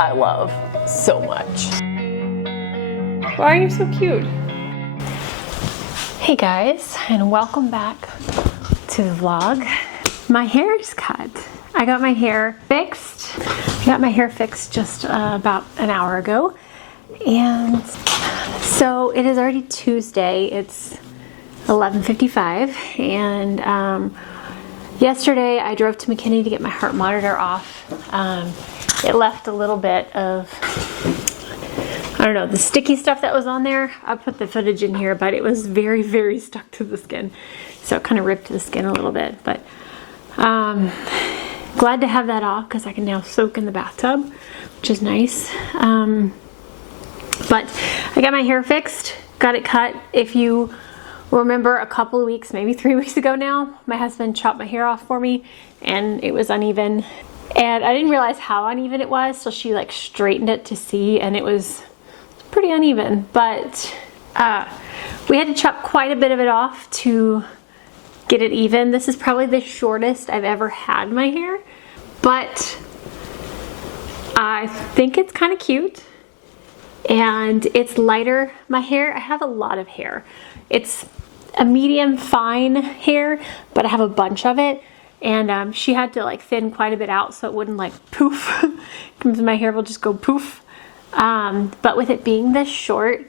I love so much. Why are you so cute? Hey guys, and welcome back to the vlog. My hair is cut. I got my hair fixed. I got my hair fixed just about an hour ago. And so it is already Tuesday. It's 11:55, and yesterday I drove to McKinney to get my heart monitor off. It left a little bit of, I don't know, the sticky stuff that was on there. I put the footage in here, but it was very, very stuck to the skin. So it kind of ripped the skin a little bit, but glad to have that off because I can now soak in the bathtub, which is nice. But I got my hair fixed, got it cut. If you remember a couple of weeks, maybe 3 weeks ago now, my husband chopped my hair off for me and it was uneven. And I didn't realize how uneven it was, so she like straightened it to see, and it was pretty uneven. But we had to chop quite a bit of it off to get it even. This is probably the shortest I've ever had my hair, but I think it's kind of cute. And it's lighter. My hair, I have a lot of hair. It's a medium fine hair, but I have a bunch of it. And she had to like thin quite a bit out so it wouldn't like poof. My hair will just go poof. But with it being this short,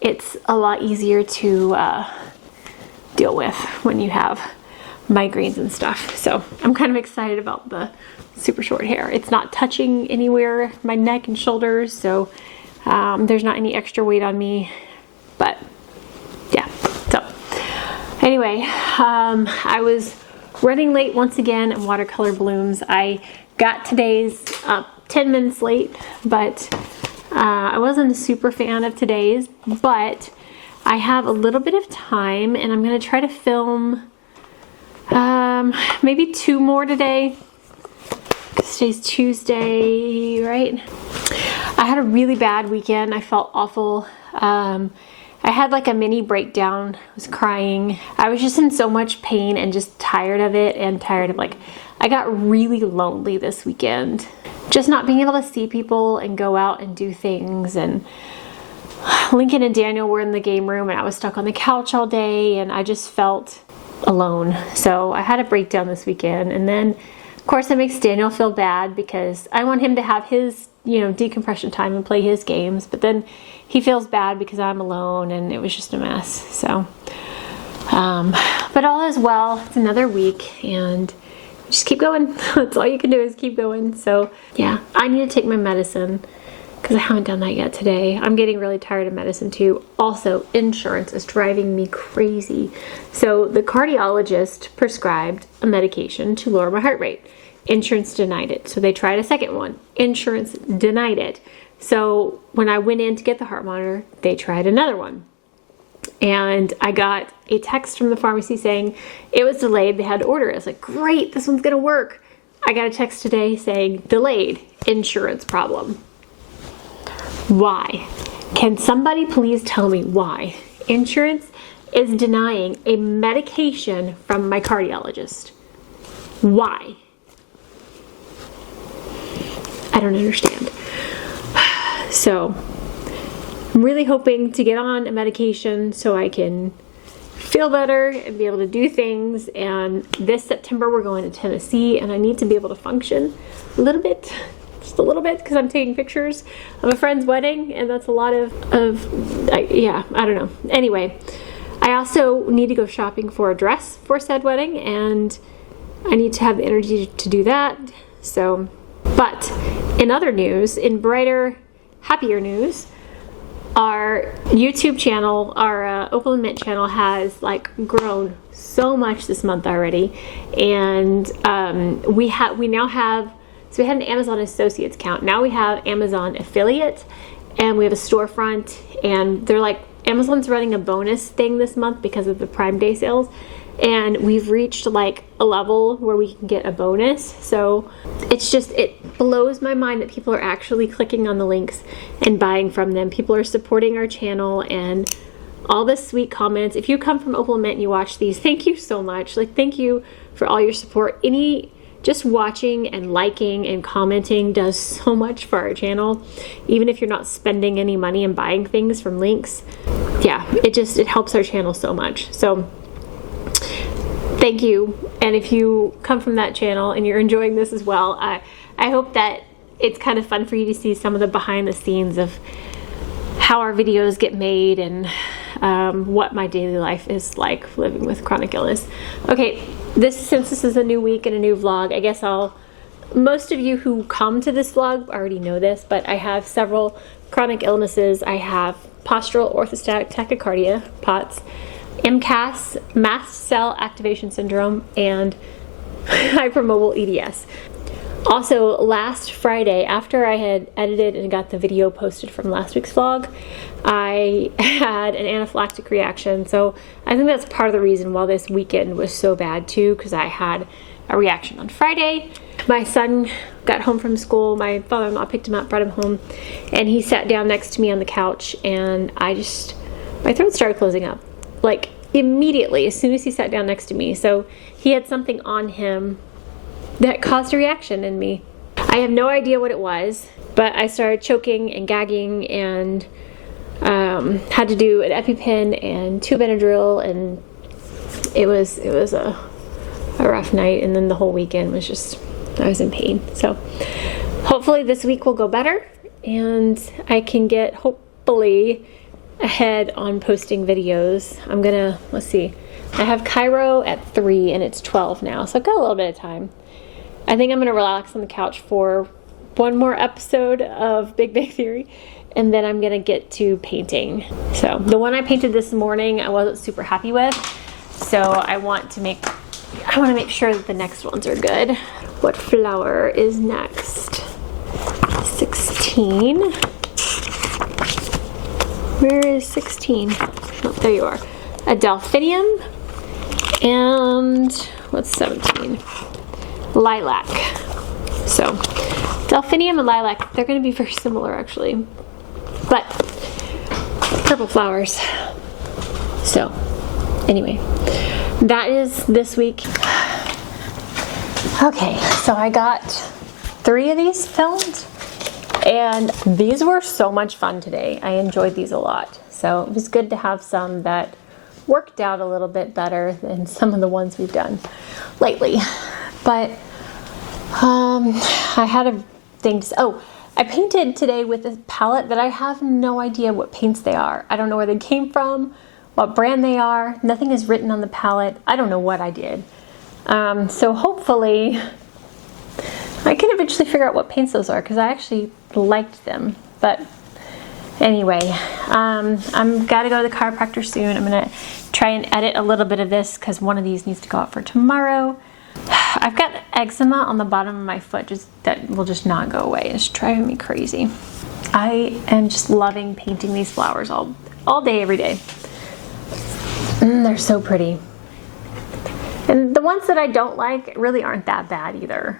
it's a lot easier to deal with when you have migraines and stuff. So I'm kind of excited about the super short hair. It's not touching anywhere, my neck and shoulders, so there's not any extra weight on me. But yeah, so anyway, I was running late once again in watercolor blooms. I got today's 10 minutes late, but I wasn't a super fan of today's, but I have a little bit of time and I'm going to try to film maybe 2 more today. Today's Tuesday, right? I had a really bad weekend. I felt awful. I had like a mini breakdown. I was crying. I was just in so much pain and just tired of it, and tired of like, I got really lonely this weekend. Just not being able to see people and go out and do things. And Lincoln and Daniel were in the game room and I was stuck on the couch all day and I just felt alone. So I had a breakdown this weekend, and then of course it makes Daniel feel bad because I want him to have his, you know, decompression time and play his games, but then he feels bad because I'm alone, and it was just a mess. So but all is well. It's another week and just keep going. That's all you can do is keep going. So yeah, I need to take my medicine because I haven't done that yet today. I'm getting really tired of medicine too. Also, insurance is driving me crazy. So the cardiologist prescribed a medication to lower my heart rate. Insurance denied it. So they tried a second one. Insurance denied it. So when I went in to get the heart monitor, they tried another one. And I got a text from the pharmacy saying it was delayed. They had to order it. I was like, great, this one's gonna work. I got a text today saying delayed, insurance problem. Why? Can somebody please tell me why insurance is denying a medication from my cardiologist? Why? I don't understand. So I'm really hoping to get on a medication so I can feel better and be able to do things. And this September we're going to Tennessee, and I need to be able to function a little bit. Just a little bit, because I'm taking pictures of a friend's wedding, and that's a lot of yeah, I don't know. Anyway, I also need to go shopping for a dress for said wedding, and I need to have the energy to do that. So, but in other news, in brighter, happier news, our YouTube channel, our Opal and Mint channel has like grown so much this month already, and we now have. So we had an Amazon Associates account. Now we have Amazon Affiliate, and we have a storefront, and they're like, Amazon's running a bonus thing this month because of the Prime Day sales, and we've reached like a level where we can get a bonus. So it's just, it blows my mind that people are actually clicking on the links and buying from them. People are supporting our channel and all the sweet comments. If you come from Opal and Mint and you watch these, thank you so much. Like, thank you for all your support. Any just watching and liking and commenting does so much for our channel. Even if you're not spending any money and buying things from links, yeah, it helps our channel so much. So thank you. And if you come from that channel and you're enjoying this as well, I hope that it's kind of fun for you to see some of the behind the scenes of how our videos get made and what my daily life is like living with chronic illness. Okay, since this is a new week and a new vlog, I guess most of you who come to this vlog already know this, but I have several chronic illnesses. I have postural orthostatic tachycardia, POTS, MCAS, mast cell activation syndrome, and hypermobile EDS. Also, last Friday, after I had edited and got the video posted from last week's vlog, I had an anaphylactic reaction. So I think that's part of the reason why this weekend was so bad too, because I had a reaction on Friday. My son got home from school, my father-in-law picked him up, brought him home, and he sat down next to me on the couch, and my throat started closing up, like immediately, as soon as he sat down next to me. So he had something on him that caused a reaction in me. I have no idea what it was, but I started choking and gagging and had to do an EpiPen and 2 Benadryl, and it was a rough night. And then the whole weekend was just, I was in pain. So hopefully this week will go better and I can get hopefully ahead on posting videos. I'm gonna, let's see, I have Cairo at 3 and it's 12 now, so I've got a little bit of time. I think I'm gonna relax on the couch for one more episode of Big Bang Theory, and then I'm gonna get to painting. So the one I painted this morning I wasn't super happy with, so I want to make sure that the next ones are good. What flower is next? 16. Where is 16? Oh, there you are. A delphinium, and what's 17? Lilac. So delphinium and lilac, they're going to be very similar actually, but purple flowers. So anyway, that is this week. Okay, so I got 3 of these filmed, and these were so much fun today. I enjoyed these a lot. So it was good to have some that worked out a little bit better than some of the ones we've done lately. But I had a thing to say. Oh, I painted today with a palette that I have no idea what paints they are. I don't know where they came from, what brand they are. Nothing is written on the palette. I don't know what I did. So hopefully I can eventually figure out what paints those are, because I actually liked them. But anyway, I'm gotta go to the chiropractor soon. I'm gonna try and edit a little bit of this because one of these needs to go out for tomorrow. I've got eczema on the bottom of my foot that will just not go away. It's driving me crazy. I am just loving painting these flowers all day, every day. They're so pretty. And the ones that I don't like really aren't that bad either.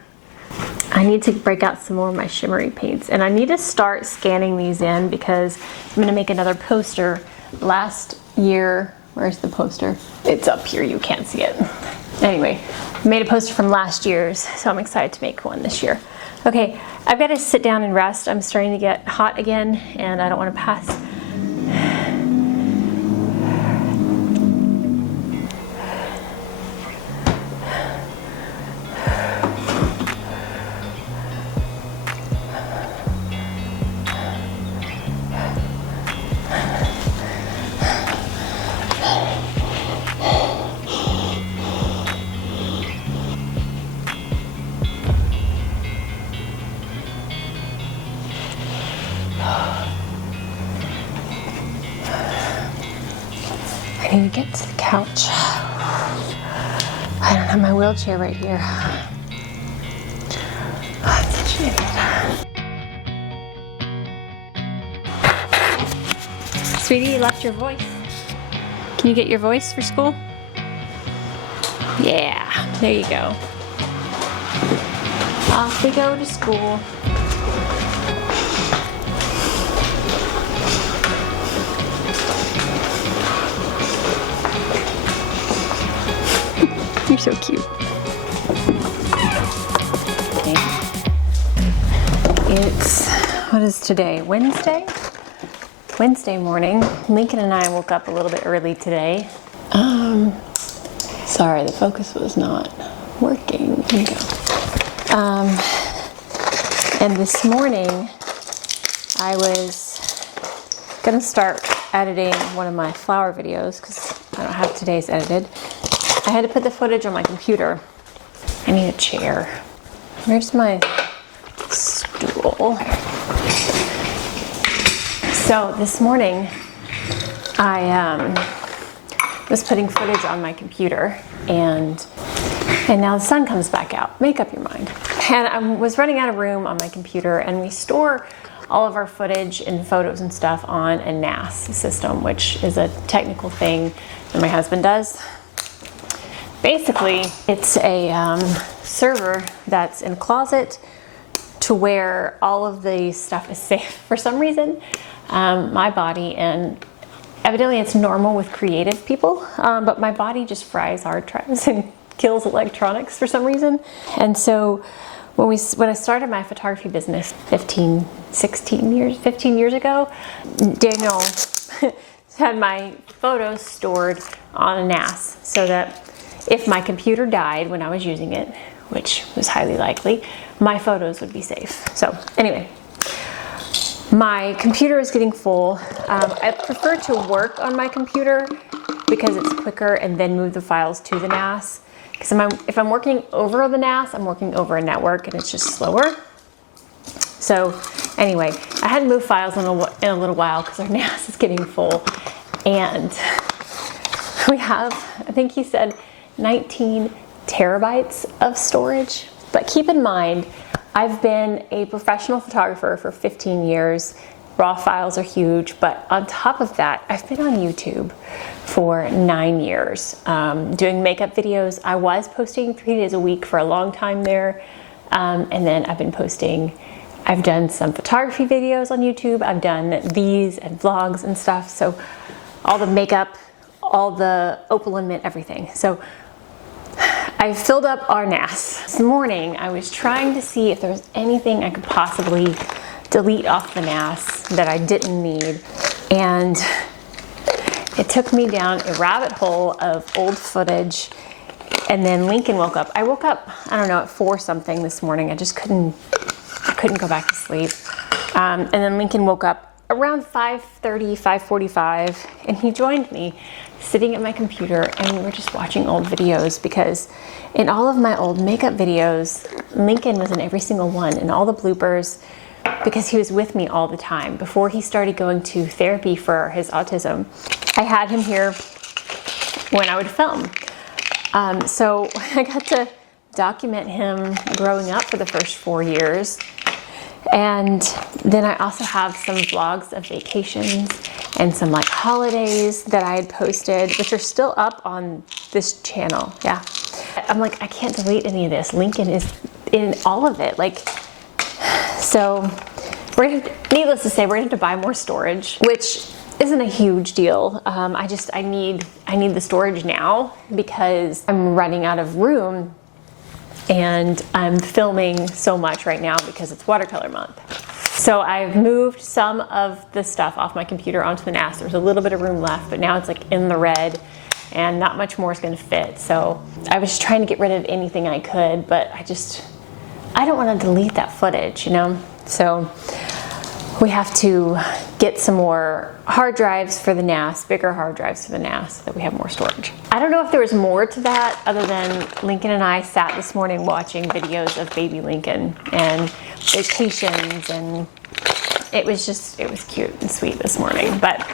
I need to break out some more of my shimmery paints, and I need to start scanning these in because I'm going to make another poster. Last year, where's the poster? It's up here, you can't see it. Anyway, I made a poster from last year's, so I'm excited to make one this year. Okay, I've got to sit down and rest. I'm starting to get hot again, and I don't want to pass. I need to get to the couch. I don't have my wheelchair right here. Oh, I'm such an idiot. Sweetie, you left your voice. Can you get your voice for school? Yeah, there you go. Off we go to school. You're so cute. What is today? Wednesday? Wednesday morning. Lincoln and I woke up a little bit early today. Sorry, the focus was not working. Here we go. And this morning, I was gonna start editing one of my flower videos because I don't have today's edited. I had to put the footage on my computer. I need a chair. Where's my stool? So this morning, I was putting footage on my computer, and now the sun comes back out. Make up your mind. And I was running out of room on my computer, and we store all of our footage and photos and stuff on a NAS system, which is a technical thing that my husband does. Basically, it's a server that's in a closet to where all of the stuff is safe. For some reason, my body, and evidently it's normal with creative people, but my body just fries hard drives and kills electronics for some reason. And so when I started my photography business 15 years ago, Daniel had my photos stored on a NAS so that if my computer died when I was using it, which was highly likely, my photos would be safe. So anyway, my computer is getting full. I prefer to work on my computer because it's quicker and then move the files to the NAS. Because if I'm working over the NAS, I'm working over a network and it's just slower. So anyway, I hadn't moved files in a little while because our NAS is getting full. And we have, I think he said, 19 terabytes of storage. But keep in mind, I've been a professional photographer for 15 years. Raw files are huge, but on top of that, I've been on YouTube for 9 years, doing makeup videos. I was posting 3 days a week for a long time there, and then I've done some photography videos on YouTube. I've done these and vlogs and stuff, so all the makeup, all the Opal and Mint, everything. So I filled up our NAS. This morning, I was trying to see if there was anything I could possibly delete off the NAS that I didn't need. And it took me down a rabbit hole of old footage. And then Lincoln woke up. I woke up, I don't know, at 4 something this morning. I couldn't go back to sleep. And then Lincoln woke up around 5:30, 5:45, and he joined me sitting at my computer, and we were just watching old videos because in all of my old makeup videos, Lincoln was in every single one, and all the bloopers, because he was with me all the time. Before he started going to therapy for his autism, I had him here when I would film. So I got to document him growing up for the first 4 years. And then I also have some vlogs of vacations and some like holidays that I had posted, which are still up on this channel. Yeah. I'm like, I can't delete any of this. Lincoln is in all of it. Like, so needless to say, we're gonna have to buy more storage, which isn't a huge deal. I need the storage now because I'm running out of room. And I'm filming so much right now because it's watercolor month. So I've moved some of the stuff off my computer onto the NAS. There's a little bit of room left, but now it's like in the red and not much more is gonna fit. So I was just trying to get rid of anything I could, but I don't wanna delete that footage, you know? So we have to get some more hard drives for the NAS, bigger hard drives for the NAS, so that we have more storage. I don't know if there was more to that other than Lincoln and I sat this morning watching videos of baby Lincoln and vacations, and it was cute and sweet this morning. But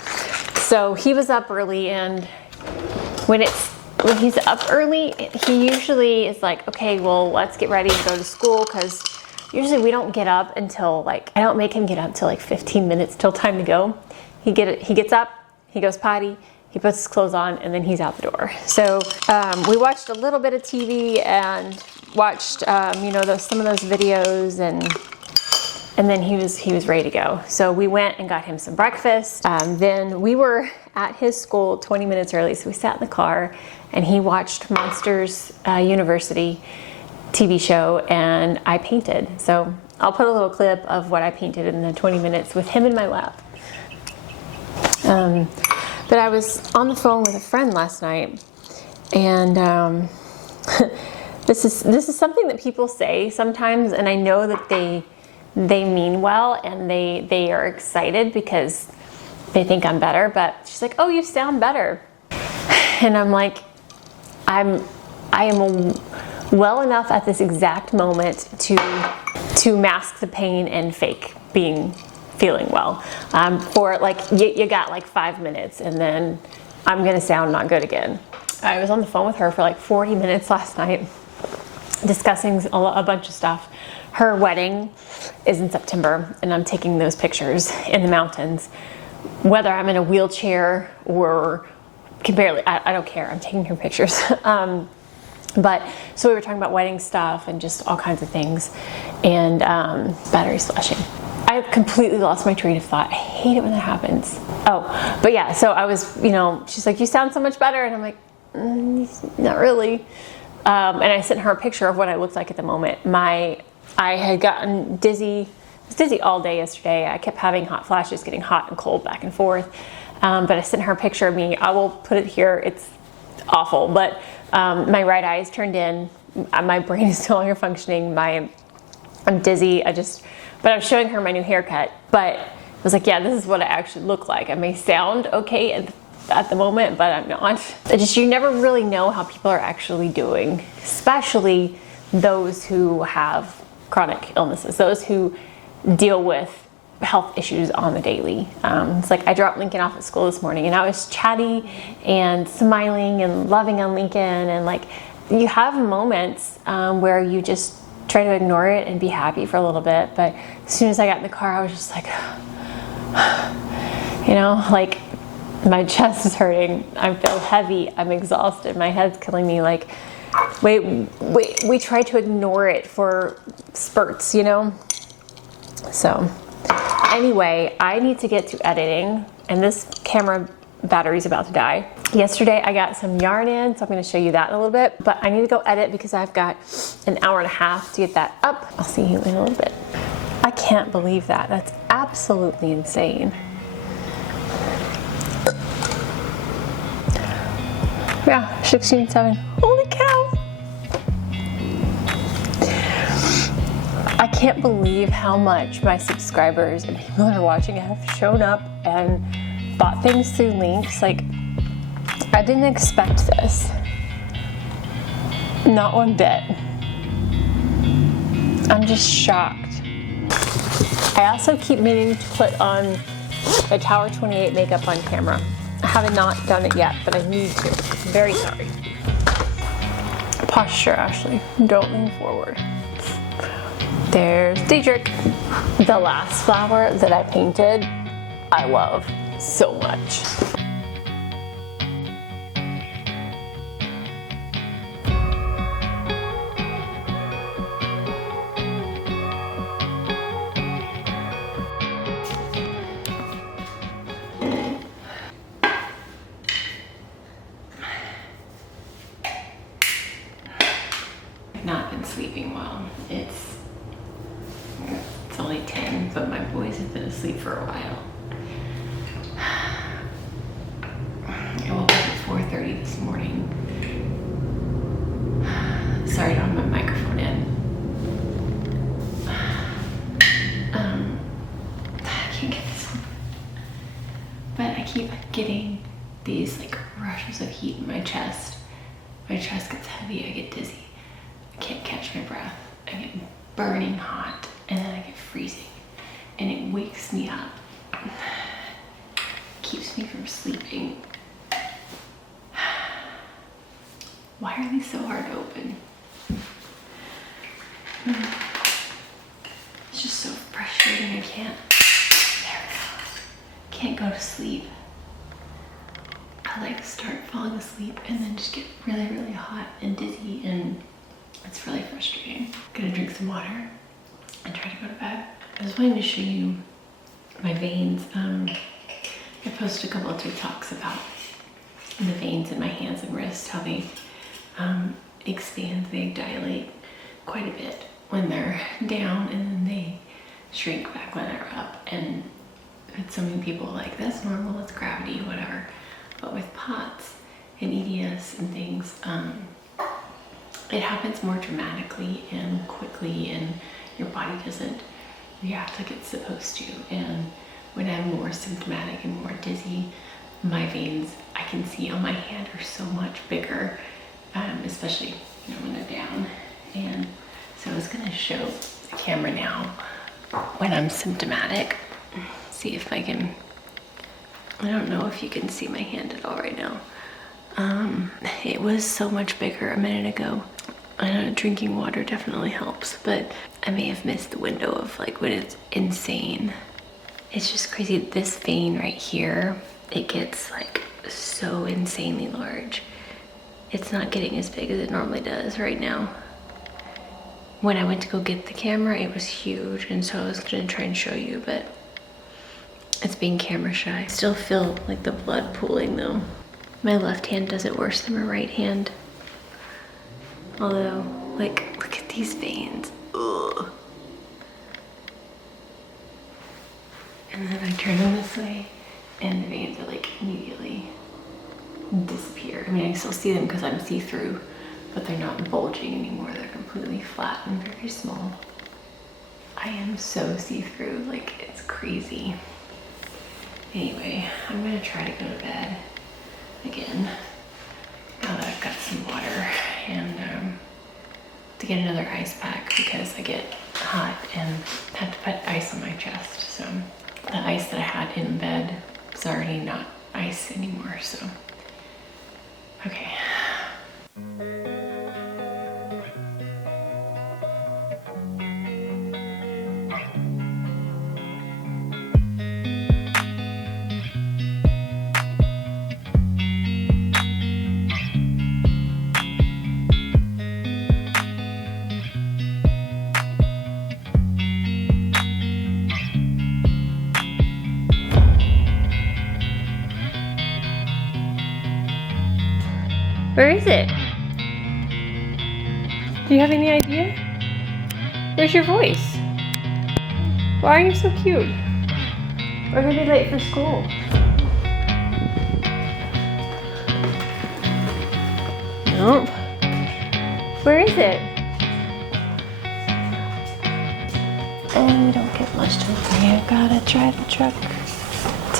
so he was up early, and when he's up early, he usually is like, okay, well, let's get ready and go to school, because usually we don't get up until I don't make him get up till like 15 minutes till time to go. He gets up, he goes potty, he puts his clothes on, and then he's out the door. So we watched a little bit of TV and watched some of those videos, and then he was ready to go. So we went and got him some breakfast. Then we were at his school 20 minutes early, so we sat in the car and he watched Monsters University TV show, and I painted. So I'll put a little clip of what I painted in the 20 minutes with him in my lap. But I was on the phone with a friend last night, and this is something that people say sometimes, and I know that they mean well, and they are excited because they think I'm better. But she's like, "Oh, you sound better," and I'm like, I am well enough at this exact moment to mask the pain and fake feeling well. For like, you got like 5 minutes, and then I'm gonna sound not good again. I was on the phone with her for like 40 minutes last night, discussing a bunch of stuff. Her wedding is in September, and I'm taking those pictures in the mountains. Whether I'm in a wheelchair or can barely, I don't care, I'm taking her pictures. But so we were talking about wedding stuff and just all kinds of things, and battery's flashing. I completely lost my train of thought. I hate it when that happens. Oh, but yeah, so I was, she's like, "You sound so much better," and I'm like, not really. And I sent her a picture of what I looked like at the moment. I had gotten dizzy. I was dizzy all day yesterday. I kept having hot flashes, getting hot and cold back and forth. But I sent her a picture of me. I will put it here. It's awful, but my right eye is turned in. My brain is no longer functioning. I'm dizzy. But I was showing her my new haircut. But I was like, yeah, this is what I actually look like. I may sound okay at the moment, but I'm not. You never really know how people are actually doing, especially those who have chronic illnesses, those who deal with health issues on the daily. It's like I dropped Lincoln off at school this morning, and I was chatty and smiling and loving on Lincoln, and like, you have moments where you just try to ignore it and be happy for a little bit. But as soon as I got in the car, I was just like, like my chest is hurting. I feel heavy. I'm exhausted. My head's killing me. Like, we try to ignore it for spurts, So anyway, I need to get to editing, and this camera battery's about to die. Yesterday I got some yarn in, so I'm going to show you that in a little bit, but I need to go edit because I've got an hour and a half to get that up. I'll see you in a little bit. I can't believe that. That's absolutely insane. Yeah, 16.7. Holy cow! I can't believe how much my subscribers and people that are watching have shown up and bought things through links. Like, I didn't expect this. Not one bit. I'm just shocked. I also keep meaning to put on a Tower 28 makeup on camera. I have not done it yet, but I need to. I'm very sorry. Posture, Ashley. Don't lean forward. There's Diedrich. The last flower that I painted, I love so much. I've not been sleeping well. It's only 10, but my boys have been asleep for a while. I woke up at 4:30 this morning. Sorry, I don't have my microphone in. I can't get this one. But I keep getting these like rushes of heat in my chest. My chest gets heavy, I get dizzy. I can't catch my breath. I get burning hot, and then I get freezing, and it wakes me up. Keeps me from sleeping. Why are these so hard to open? It's just so frustrating. I can't. There we go. Can't go to sleep. I like start falling asleep and then just get really, really hot and dizzy, and it's really frustrating. I'm gonna drink some water and try to go to bed. I just wanted to show you my veins. I posted a couple of TikToks about the veins in my hands and wrists, how they expand, they dilate quite a bit. when they're down and then they shrink back when they're up. And with so many people like, that's normal, it's gravity, whatever. But with POTS and EDS and things, it happens more dramatically and quickly, and your body doesn't react like it's supposed to. And when I'm more symptomatic and more dizzy, my veins I can see on my hand are so much bigger, especially when they're down. And so I was gonna show the camera now when I'm symptomatic. See if I can, I don't know if you can see my hand at all right now. It was so much bigger a minute ago. I know drinking water definitely helps, but I may have missed the window of like when it's insane. It's just crazy. This vein right here, it gets like so insanely large. It's not getting as big as it normally does right now. When I went to go get the camera, it was huge, and so I was gonna try and show you, but it's being camera shy. I still feel like the blood pooling though. My left hand does it worse than my right hand. Although, like, look at these veins. Ugh. And then I turn them this way, and the veins are like immediately disappear. I mean, I still see them because I'm see-through, but they're not bulging anymore. They're completely flat and very small. I am so see-through, like it's crazy. Anyway, I'm gonna try to go to bed again now that I've got some water, and to get another ice pack because I get hot and have to put ice on my chest. So the ice that I had in bed is already not ice anymore, so okay. Where is it? Do you have any idea? Where's your voice? Why are you so cute? We're gonna be late for school. Nope. Where is it? And we don't get much delivery. I've gotta drive the truck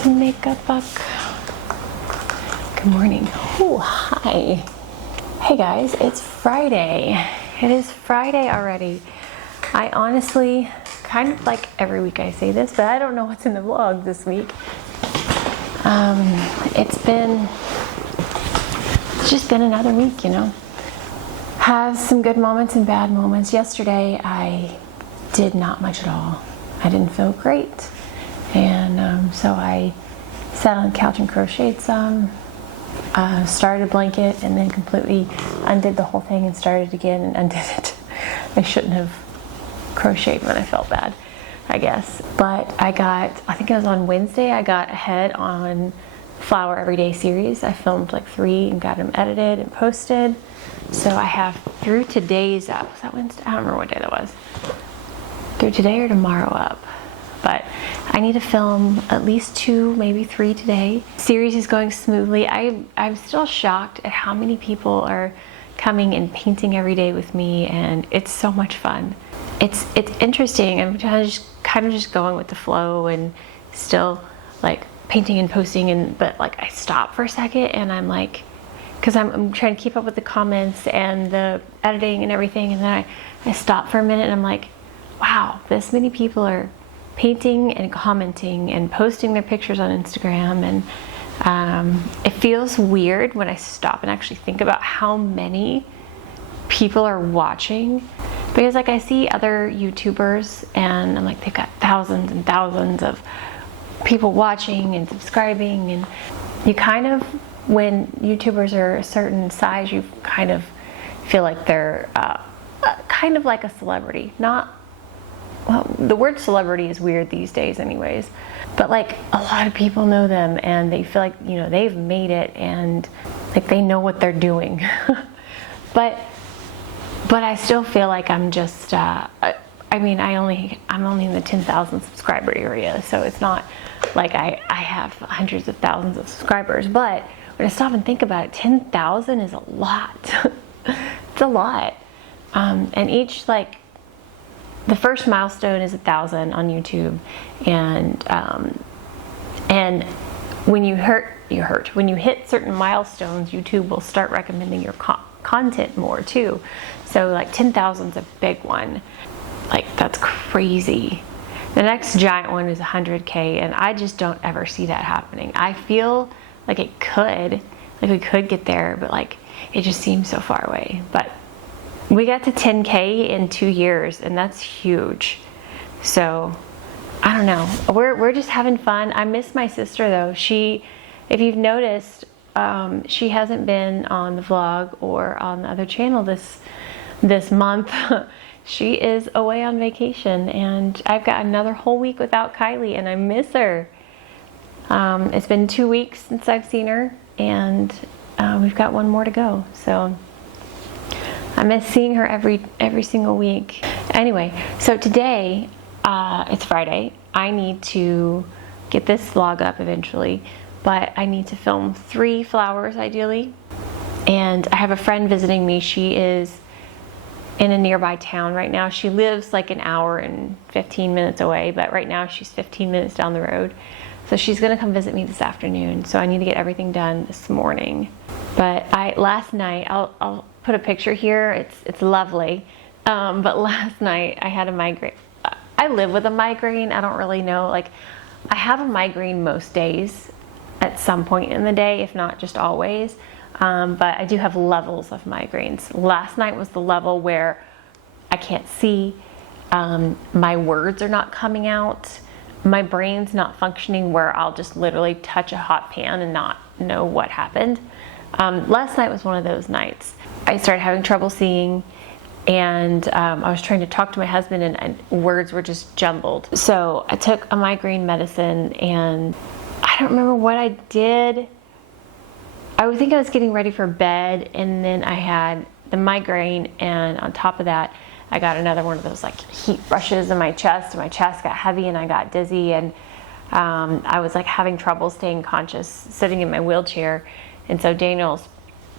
to make a buck. Good morning. Oh, hi. Hey guys, it's Friday. It is Friday already. I honestly, kind of like every week I say this, but I don't know what's in the vlog this week. It's just been another week, Has some good moments and bad moments. Yesterday, I did not much at all. I didn't feel great. And so I sat on the couch and crocheted some. Started a blanket and then completely undid the whole thing and started again and undid it. I shouldn't have crocheted when I felt bad, I guess. But I think it was on Wednesday, I got ahead on Flower Everyday series. I filmed like 3 and got them edited and posted. So I have through today's up. Was that Wednesday? I don't remember what day that was. Through today or tomorrow up. But I need to film at least 2, maybe 3 today. Series is going smoothly. I'm still shocked at how many people are coming and painting every day with me, and it's so much fun. It's interesting. I'm kind of just going with the flow and still like painting and posting, but like I stop for a second and I'm like, because I'm trying to keep up with the comments and the editing and everything, and then I stop for a minute and I'm like, wow, this many people are painting and commenting and posting their pictures on Instagram, and it feels weird when I stop and actually think about how many people are watching, because like I see other YouTubers and I'm like, they've got thousands and thousands of people watching and subscribing, and you kind of, when YouTubers are a certain size, you kind of feel like they're kind of like a celebrity. Well, the word celebrity is weird these days anyways, but like a lot of people know them and they feel like, they've made it and like they know what they're doing. But but I still feel like I'm just, I mean, I'm only in the 10,000 subscriber area, so it's not like I have hundreds of thousands of subscribers. But when I stop and think about it, 10,000 is a lot. It's a lot. And each, like, the first milestone is 1,000 on YouTube, and when you hit certain milestones, YouTube will start recommending your content more too. So like 10,000 is a big one. Like, that's crazy. The next giant one is 100K, and I just don't ever see that happening. I feel like we could get there, but like it just seems so far away. But we got to 10K in 2 years, and that's huge. So I don't know. We're just having fun. I miss my sister though. If you've noticed, she hasn't been on the vlog or on the other channel this month. She is away on vacation, and I've got another whole week without Kylie, and I miss her. It's been 2 weeks since I've seen her, and we've got one more to go. So I miss seeing her every single week. Anyway, so today, it's Friday. I need to get this vlog up eventually, but I need to film 3 flowers ideally. And I have a friend visiting me. She is in a nearby town right now. She lives like an hour and 15 minutes away, but right now she's 15 minutes down the road. So she's gonna come visit me this afternoon. So I need to get everything done this morning. But last night, I'll put a picture here. It's lovely. But last night I had a migraine. I live with a migraine. I don't really know, like, I have a migraine most days at some point in the day, if not just always. But I do have levels of migraines. Last night was the level where I can't see, my words are not coming out, my brain's not functioning, where I'll just literally touch a hot pan and not know what happened. Last night was one of those nights. I started having trouble seeing, and I was trying to talk to my husband, and words were just jumbled. So I took a migraine medicine, and I don't remember what I did. I would think I was getting ready for bed, and then I had the migraine, and on top of that, I got another one of those like heat rushes in my chest, and my chest got heavy, and I got dizzy, and I was like having trouble staying conscious sitting in my wheelchair. And so Daniel's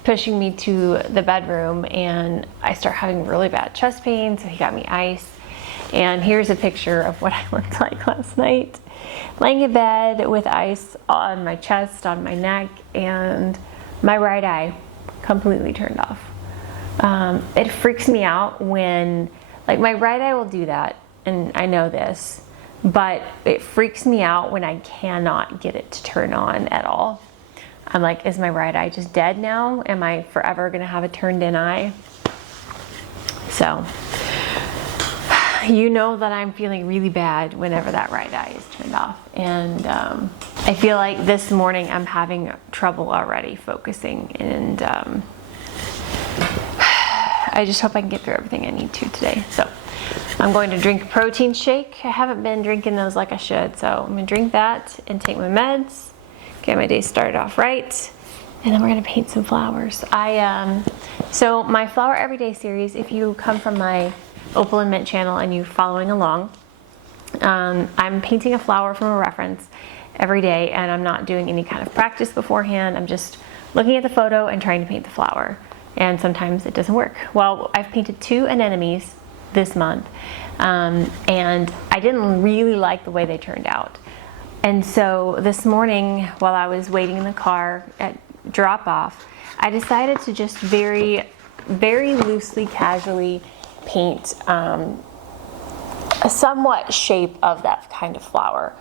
pushing me to the bedroom, and I start having really bad chest pain, so he got me ice. And here's a picture of what I looked like last night, laying in bed with ice on my chest, on my neck, and my right eye completely turned off. It freaks me out when, like, my right eye will do that, and I know this, but it freaks me out when I cannot get it to turn on at all. I'm like, is my right eye just dead now? Am I forever gonna have a turned in eye? So, you know that I'm feeling really bad whenever that right eye is turned off. And I feel like this morning I'm having trouble already focusing, and I just hope I can get through everything I need to today. So I'm going to drink a protein shake. I haven't been drinking those like I should, so I'm gonna drink that and take my meds, get my day started off right, and then we're gonna paint some flowers. So my Flower Everyday series, if you come from my Opal and Mint channel and you're following along, I'm painting a flower from a reference every day, and I'm not doing any kind of practice beforehand. I'm just looking at the photo and trying to paint the flower, and sometimes it doesn't work. Well, I've painted 2 anemones this month, and I didn't really like the way they turned out. And so this morning, while I was waiting in the car at drop off, I decided to just very, very loosely, casually paint a somewhat shape of that kind of flower,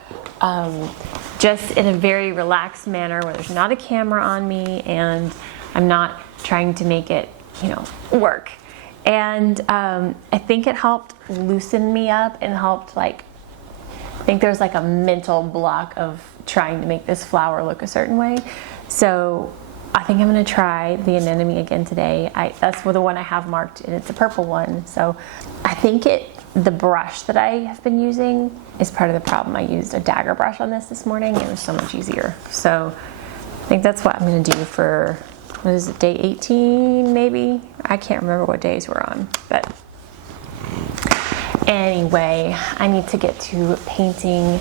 just in a very relaxed manner where there's not a camera on me and I'm not trying to make it, work. And I think it helped loosen me up and helped, like, I think there's like a mental block of trying to make this flower look a certain way. So I think I'm gonna try the anemone again today. That's the one I have marked, and it's a purple one. So I think the brush that I have been using is part of the problem. I used a dagger brush on this morning. It was so much easier. So I think that's what I'm gonna do for what is it, day 18 maybe? I can't remember what days we're on, but anyway, I need to get to painting.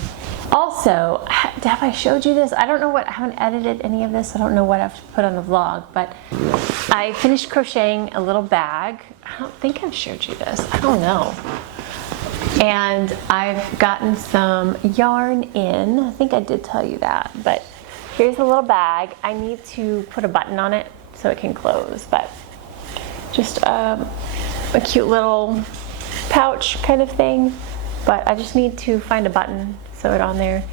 Also, have I showed you this? I don't know what, I haven't edited any of this. I don't know what I've put on the vlog, but I finished crocheting a little bag. I don't think I've showed you this. I don't know. And I've gotten some yarn in. I think I did tell you that, but here's a little bag. I need to put a button on it so it can close, but just a cute little pouch kind of thing. But I just need to find a button, sew it on there.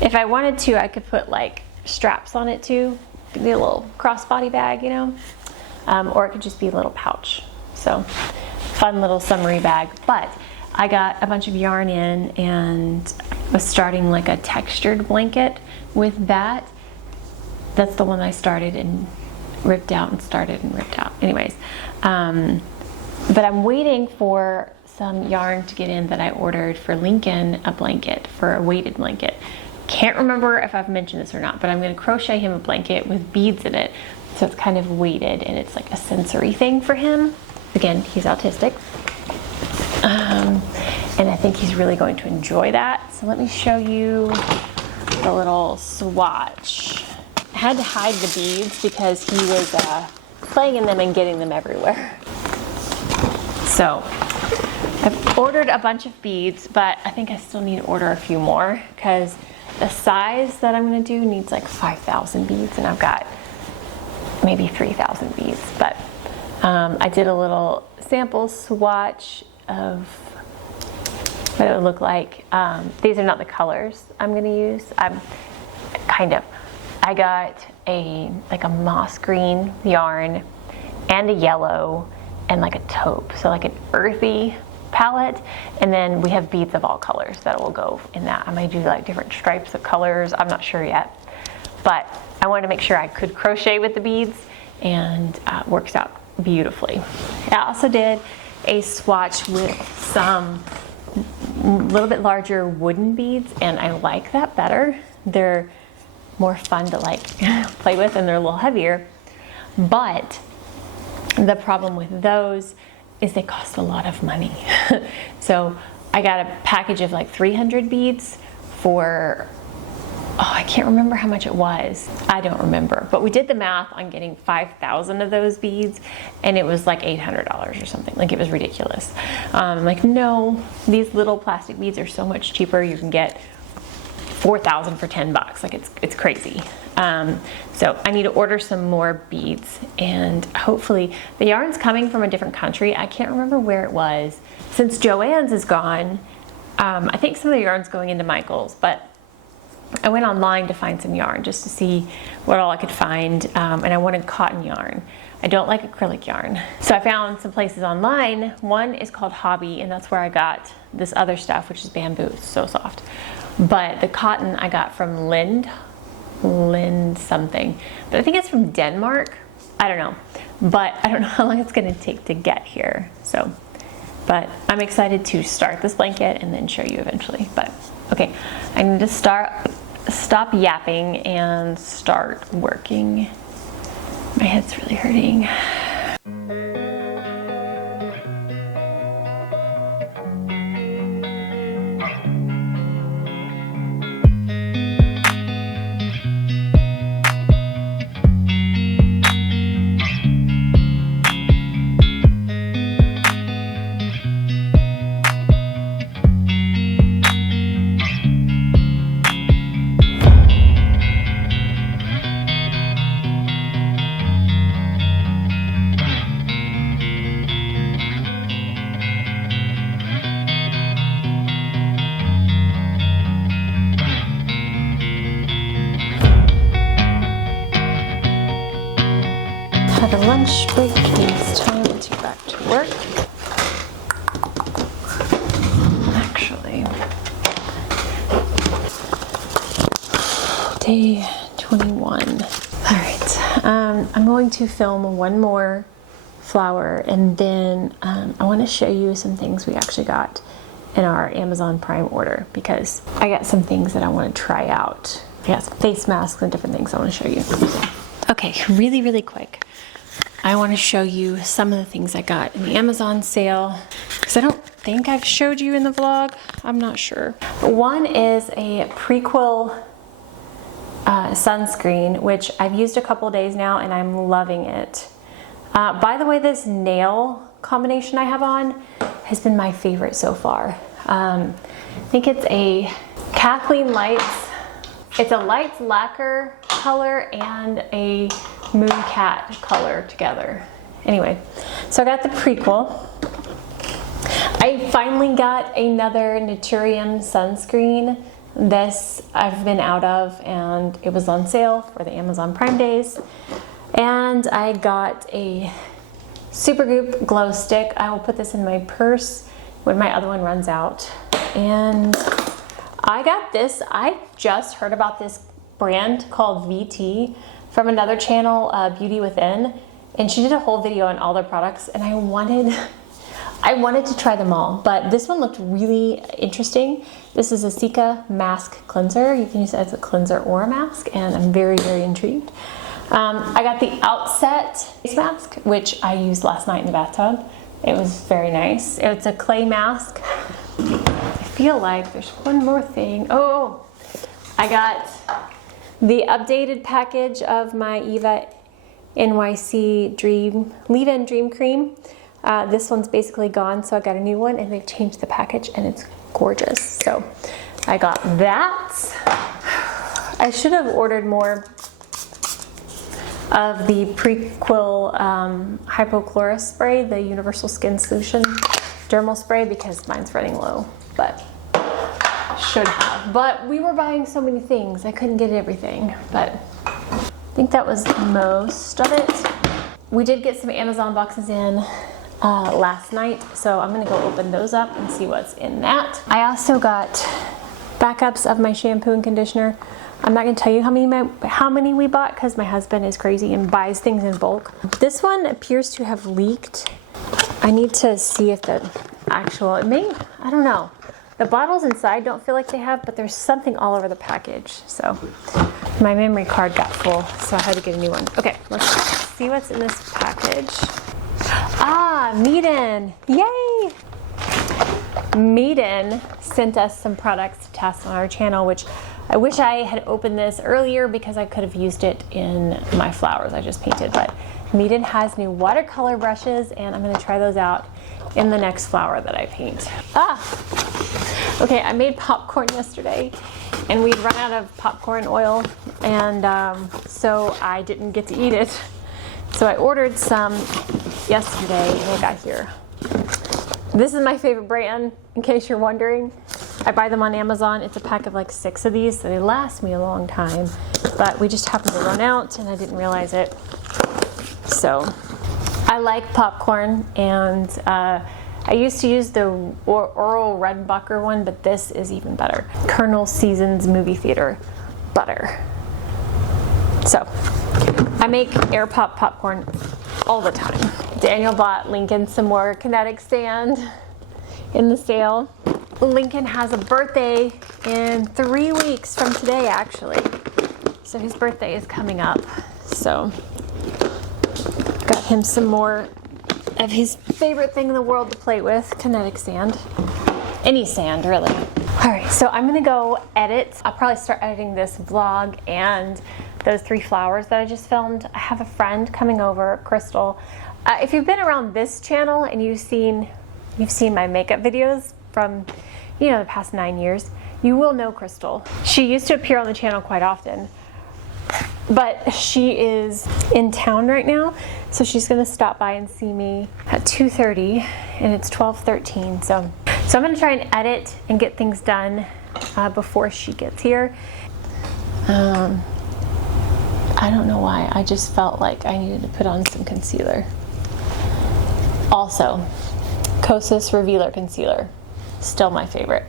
If I wanted to, I could put like straps on it too. Could be a little crossbody bag, you know? Or it could just be a little pouch. So fun little summery bag. But I got a bunch of yarn in and was starting like a textured blanket with that. That's the one I started and ripped out and started and ripped out. Anyways, but I'm waiting for some yarn to get in that I ordered for Lincoln, a blanket, for a weighted blanket. Can't remember if I've mentioned this or not, but I'm gonna crochet him a blanket with beads in it. So it's kind of weighted and it's like a sensory thing for him. Again, he's autistic. And I think he's really going to enjoy that. So let me show you the little swatch. I had to hide the beads because he was playing in them and getting them everywhere. So I've ordered a bunch of beads, but I think I still need to order a few more because the size that I'm gonna do needs like 5,000 beads and I've got maybe 3,000 beads. But I did a little sample swatch of what it would look like. These are not the colors I'm gonna use. I got like a moss green yarn and a yellow and like a taupe, so like an earthy palette, and then we have beads of all colors that will go in that. I might do like different stripes of colors, I'm not sure yet, but I wanted to make sure I could crochet with the beads, and it works out beautifully. I also did a swatch with some little bit larger wooden beads, and I like that better. They're more fun to like play with and they're a little heavier, but the problem with those is they cost a lot of money. So I got a package of like 300 beads for, oh, I can't remember how much it was. I don't remember, but we did the math on getting 5,000 of those beads and it was like $800 or something. Like it was ridiculous. Like, no, these little plastic beads are so much cheaper. You can get 4,000 for 10 bucks. Like it's crazy. So I need to order some more beads, and hopefully the yarn's coming from a different country. I can't remember where it was. Since Joann's is gone, I think some of the yarn's going into Michael's, but I went online to find some yarn just to see what all I could find, and I wanted cotton yarn. I don't like acrylic yarn. So I found some places online. One is called Hobby, and that's where I got this other stuff, which is bamboo. It's so soft. But the cotton I got from Lind something. But I think it's from Denmark. I don't know. But I don't know how long it's gonna take to get here. So, but I'm excited to start this blanket and then show you eventually. But okay, I need to stop yapping and start working. My head's really hurting. Had a lunch break and it's time to get back to work. Actually, day 21. All right, I'm going to film one more flower, and then I want to show you some things we actually got in our Amazon Prime order, because I got some things that I want to try out. I got some face masks and different things I want to show you. Okay, really quick. I want to show you some of the things I got in the Amazon sale, because I don't think I've showed you in the vlog. I'm not sure. One is a Prequel sunscreen, which I've used a couple days now and I'm loving it. By the way, this nail combination I have on has been my favorite so far. I think it's a Kathleen Lights. It's a Lights lacquer color and a Mooncat color together. Anyway, so I got the Prequel. I finally got another Naturium sunscreen. This I've been out of, and it was on sale for the Amazon Prime days. And I got a Supergoop glow stick. I will put this in my purse when my other one runs out. And I got this. I just heard about this brand called VT from another channel, Beauty Within, and she did a whole video on all their products, and I wanted to try them all, but this one looked really interesting. This is a Cica mask cleanser. You can use it as a cleanser or a mask, and I'm very intrigued. I got the Outset face mask, which I used last night in the bathtub. It was very nice. It's a clay mask. I feel like there's one more thing. Oh, I got the updated package of my Eva NYC Leave-In Dream Cream. This one's basically gone, so I got a new one, and they've changed the package, and it's gorgeous. So I got that. I should have ordered more of the Prequel Hypochlorous spray, the Universal Skin Solution dermal spray, because mine's running low, but should have. But we were buying so many things, I couldn't get everything, but I think that was most of it. We did get some Amazon boxes in last night, so I'm gonna go open those up and see what's in that. I also got backups of my shampoo and conditioner. I'm not gonna tell you how many we bought, because my husband is crazy and buys things in bulk. This one appears to have leaked. I need to see if the actual, I don't know. The bottles inside don't feel like they have, but there's something all over the package. So my memory card got full, so I had to get a new one. Okay, let's see what's in this package. Ah, Meeden, yay! Meeden sent us some products to test on our channel, which I wish I had opened this earlier because I could have used it in my flowers I just painted. But Meeden has new watercolor brushes, and I'm gonna try those out in the next flower that I paint. Okay, I made popcorn yesterday, and we'd run out of popcorn oil, and so I didn't get to eat it. So I ordered some yesterday, and they got here. This is my favorite brand, in case you're wondering. I buy them on Amazon. It's a pack of like 6 of these, so they last me a long time. But we just happened to run out, and I didn't realize it. So I like popcorn, and I used to use the Oral Redbucker one, but this is even better. Colonel Seasons Movie Theater butter. So I make air pop popcorn all the time. Daniel bought Lincoln some more kinetic sand in the sale. Lincoln has a birthday in 3 weeks from today, actually. So his birthday is coming up. So got him some more of his favorite thing in the world to play with, kinetic sand. Any sand, really. All right, so I'm gonna go edit. I'll probably start editing this vlog and those 3 flowers that I just filmed. I have a friend coming over, Crystal. If you've been around this channel and you've seen my makeup videos from, the past 9 years, you will know Crystal. She used to appear on the channel quite often, but she is in town right now, so she's gonna stop by and see me at 2:30, and it's 12:13. So I'm gonna try and edit and get things done before she gets here. I don't know why, I just felt like I needed to put on some concealer. Also, Kosas Revealer Concealer, still my favorite.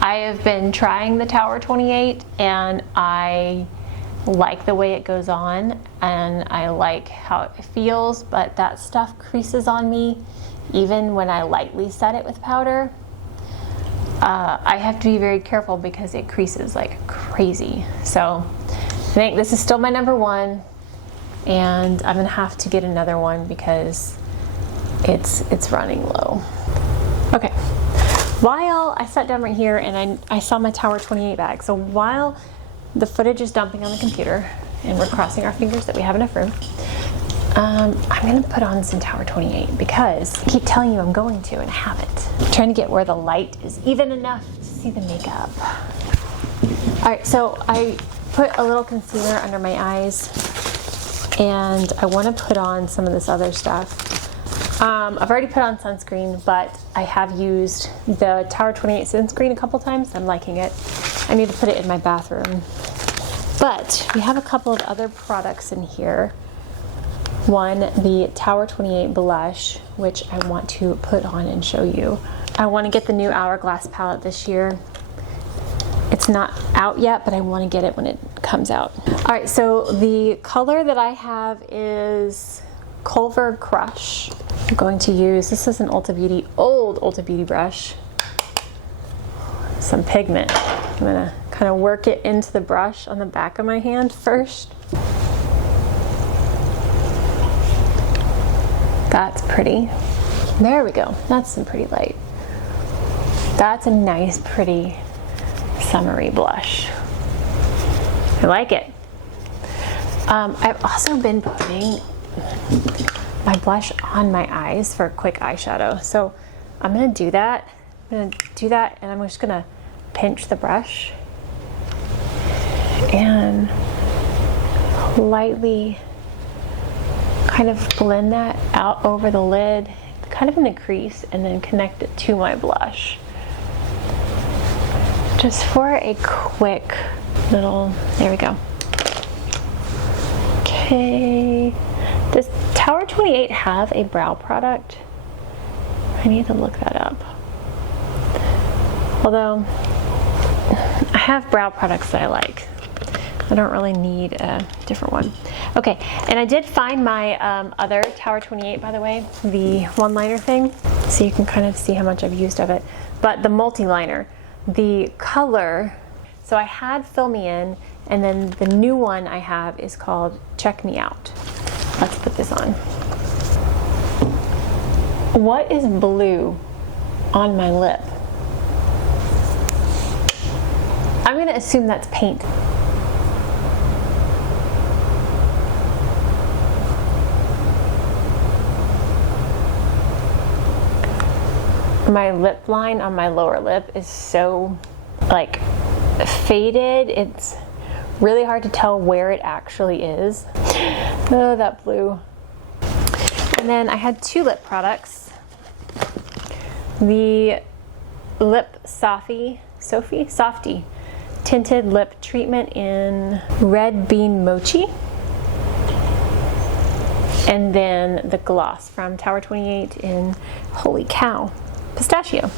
I have been trying the Tower 28, and I like the way it goes on, and I like how it feels, but that stuff creases on me even when I lightly set it with powder. I have to be very careful because it creases like crazy. So I think this is still my number 1. and I'm gonna have to get another one because it's running low. Okay, while I sat down right here and I saw my Tower 28 bag, so while the footage is dumping on the computer and we're crossing our fingers that we have enough room, I'm gonna put on some Tower 28 because I keep telling you I'm going to and I haven't. I'm trying to get where the light is even enough to see the makeup. All right, so I put a little concealer under my eyes and I want to put on some of this other stuff. I've already put on sunscreen, but I have used the Tower 28 sunscreen a couple times. I'm liking it. I need to put it in my bathroom. But we have a couple of other products in here. One, the Tower 28 blush, which I want to put on and show you. I want to get the new Hourglass palette this year. It's not out yet, but I want to get it when it comes out. All right, so the color that I have is Culver Crush. I'm going to use, this is an old Ulta Beauty brush. Some pigment. I'm gonna kind of work it into the brush on the back of my hand first. That's pretty. There we go. That's some pretty light. That's a nice, pretty summery blush. I like it. I've also been putting my blush on my eyes for a quick eyeshadow. So I'm gonna do that. I'm gonna do that and I'm just gonna pinch the brush and lightly kind of blend that out over the lid, kind of in the crease, and then connect it to my blush. Just for a quick little, there we go. Okay, does Tower 28 have a brow product? I need to look that up. Although, I have brow products that I like. I don't really need a different one. Okay, and I did find my other Tower 28, by the way, the one-liner thing, so you can kind of see how much I've used of it. But the multi-liner, the color, so I had Fill Me In, and then the new one I have is called Check Me Out. Let's put this on. What is blue on my lip? I'm gonna assume that's paint. My lip line on my lower lip is so like faded. It's really hard to tell where it actually is. Oh, that blue. And then I had two lip products. The Lip Softy Tinted Lip Treatment in Red Bean Mochi. And then the gloss from Tower 28 in Holy Cow Pistachio.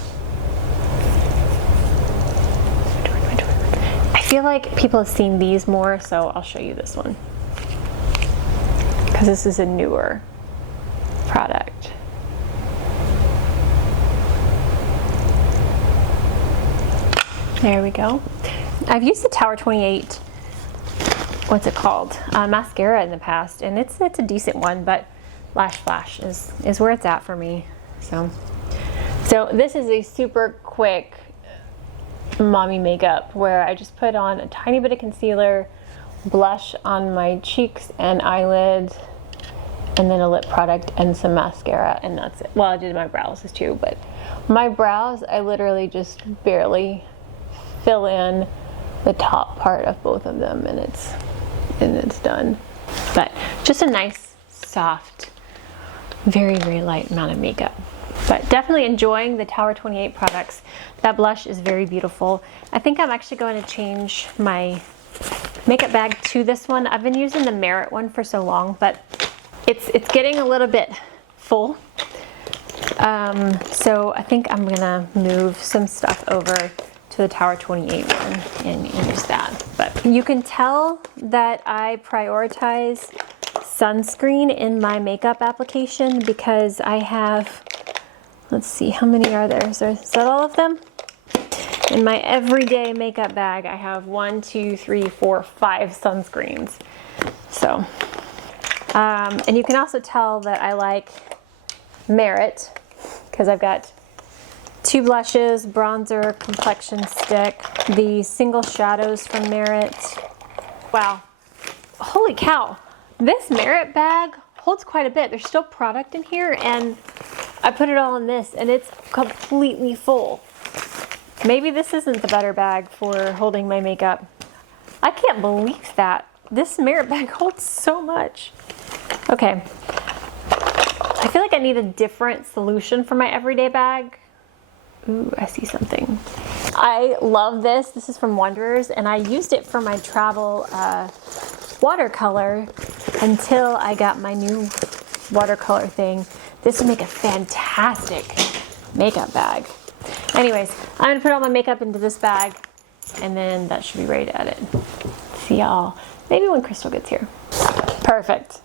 I feel like people have seen these more, so I'll show you this one. Because this is a newer product. There we go. I've used the Tower 28, what's it called? Mascara in the past, and it's a decent one, but Lash Flash is where it's at for me. So this is a super quick mommy makeup where I just put on a tiny bit of concealer, blush on my cheeks and eyelids, and then a lip product and some mascara, and that's it. Well, I did my brows too, but my brows, I literally just barely fill in the top part of both of them, and it's done. But just a nice, soft, very, very light amount of makeup. But definitely enjoying the Tower 28 products. That blush is very beautiful. I think I'm actually going to change my makeup bag to this one. I've been using the Merit one for so long, but it's getting a little bit full. So I think I'm gonna move some stuff over to the Tower 28 one and use that. But you can tell that I prioritize sunscreen in my makeup application because I have, let's see, how many are there? Is that all of them? In my everyday makeup bag, I have 1, 2, 3, 4, 5 sunscreens. So And you can also tell that I like Merit because I've got 2 blushes, bronzer, complexion stick, the single shadows from Merit. Wow, holy cow. This Merit bag holds quite a bit. There's still product in here, and I put it all in this, and it's completely full. Maybe this isn't the better bag for holding my makeup. I can't believe that. This Merit bag holds so much. Okay. I feel like I need a different solution for my everyday bag. Ooh, I see something. I love this. This is from Wanderers, and I used it for my travel watercolor until I got my new watercolor thing. This would make a fantastic makeup bag. Anyways, I'm gonna put all my makeup into this bag, and then that should be ready to edit. See y'all maybe when Crystal gets here. Perfect.